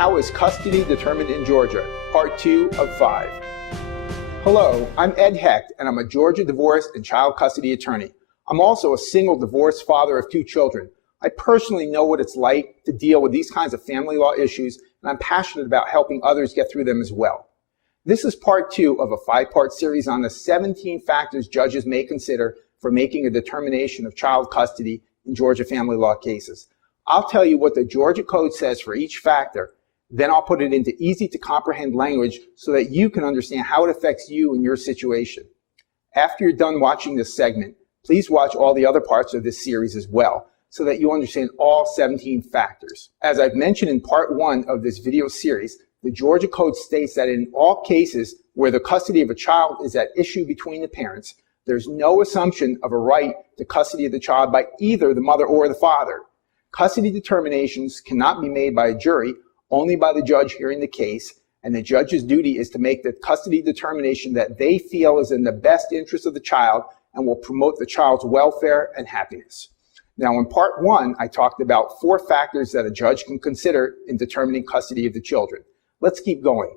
How is custody determined in Georgia? Part 2 of 5. Hello, I'm Ed Hecht, and I'm a Georgia divorce and child custody attorney. I'm also a single divorced father of 2 children. I personally know what it's like to deal with these kinds of family law issues, and I'm passionate about helping others get through them as well. This is part 2 of a 5-part series on the 17 factors judges may consider for making a determination of child custody in Georgia family law cases. I'll tell you what the Georgia Code says for each factor, then I'll put it into easy to comprehend language so that you can understand how it affects you and your situation. After you're done watching this segment, please watch all the other parts of this series as well, so that you understand all 17 factors. As I've mentioned in part 1 of this video series, the Georgia Code states that in all cases where the custody of a child is at issue between the parents, there's no assumption of a right to custody of the child by either the mother or the father. Custody determinations cannot be made by a jury, only by the judge hearing the case, and the judge's duty is to make the custody determination that they feel is in the best interest of the child and will promote the child's welfare and happiness. Now, in part 1, I talked about 4 factors that a judge can consider in determining custody of the children. Let's keep going.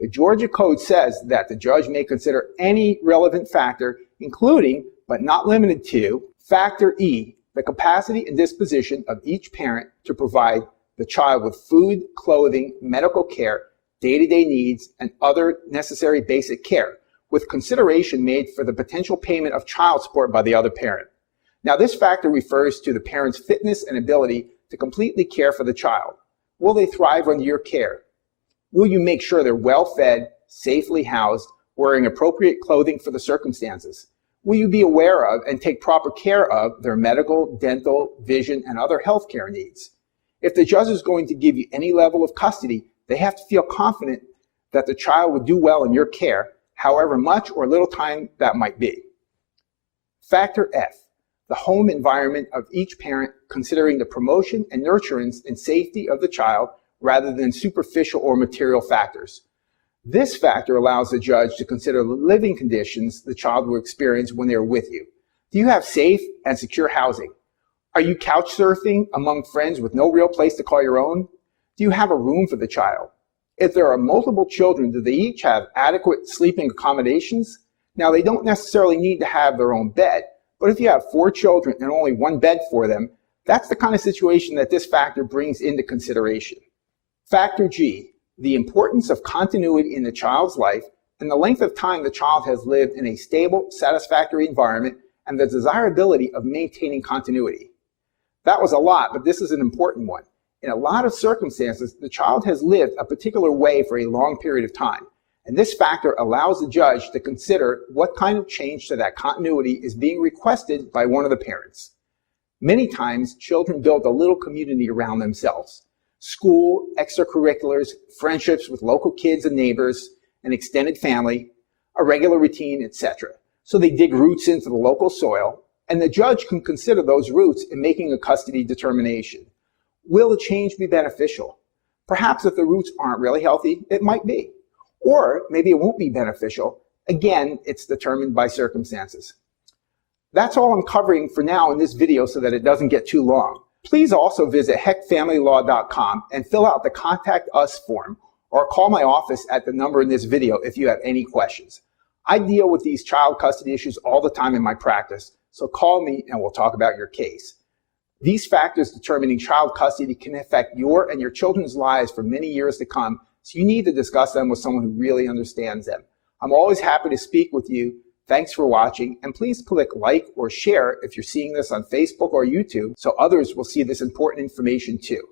The Georgia Code says that the judge may consider any relevant factor, including, but not limited to, Factor E, the capacity and disposition of each parent to provide the child with food, clothing, medical care, day-to-day needs, and other necessary basic care, with consideration made for the potential payment of child support by the other parent. Now, this factor refers to the parent's fitness and ability to completely care for the child. Will they thrive under your care? Will you make sure they're well-fed, safely housed, wearing appropriate clothing for the circumstances? Will you be aware of and take proper care of their medical, dental, vision, and other health care needs? If the judge is going to give you any level of custody, they have to feel confident that the child would do well in your care, however much or little time that might be. Factor F, the home environment of each parent, considering the promotion and nurturance and safety of the child rather than superficial or material factors. This factor allows the judge to consider the living conditions the child will experience when they are with you. Do you have safe and secure housing? Are you couch surfing among friends with no real place to call your own? Do you have a room for the child? If there are multiple children, do they each have adequate sleeping accommodations? Now, they don't necessarily need to have their own bed, but if you have 4 children and only 1 bed for them, that's the kind of situation that this factor brings into consideration. Factor G, the importance of continuity in the child's life and the length of time the child has lived in a stable, satisfactory environment and the desirability of maintaining continuity. That was a lot, but this is an important one. In a lot of circumstances, the child has lived a particular way for a long period of time, and this factor allows the judge to consider what kind of change to that continuity is being requested by one of the parents. Many times, children build a little community around themselves. School, extracurriculars, friendships with local kids and neighbors, an extended family, a regular routine, etc. So they dig roots into the local soil, and the judge can consider those roots in making a custody determination. Will the change be beneficial? Perhaps if the roots aren't really healthy, it might be. Or maybe it won't be beneficial. Again, it's determined by circumstances. That's all I'm covering for now in this video so that it doesn't get too long. Please also visit hechtfamilylaw.com and fill out the Contact Us form, or call my office at the number in this video if you have any questions. I deal with these child custody issues all the time in my practice, so call me and we'll talk about your case. These factors determining child custody can affect your and your children's lives for many years to come, so you need to discuss them with someone who really understands them. I'm always happy to speak with you. Thanks for watching, and please click like or share if you're seeing this on Facebook or YouTube so others will see this important information too.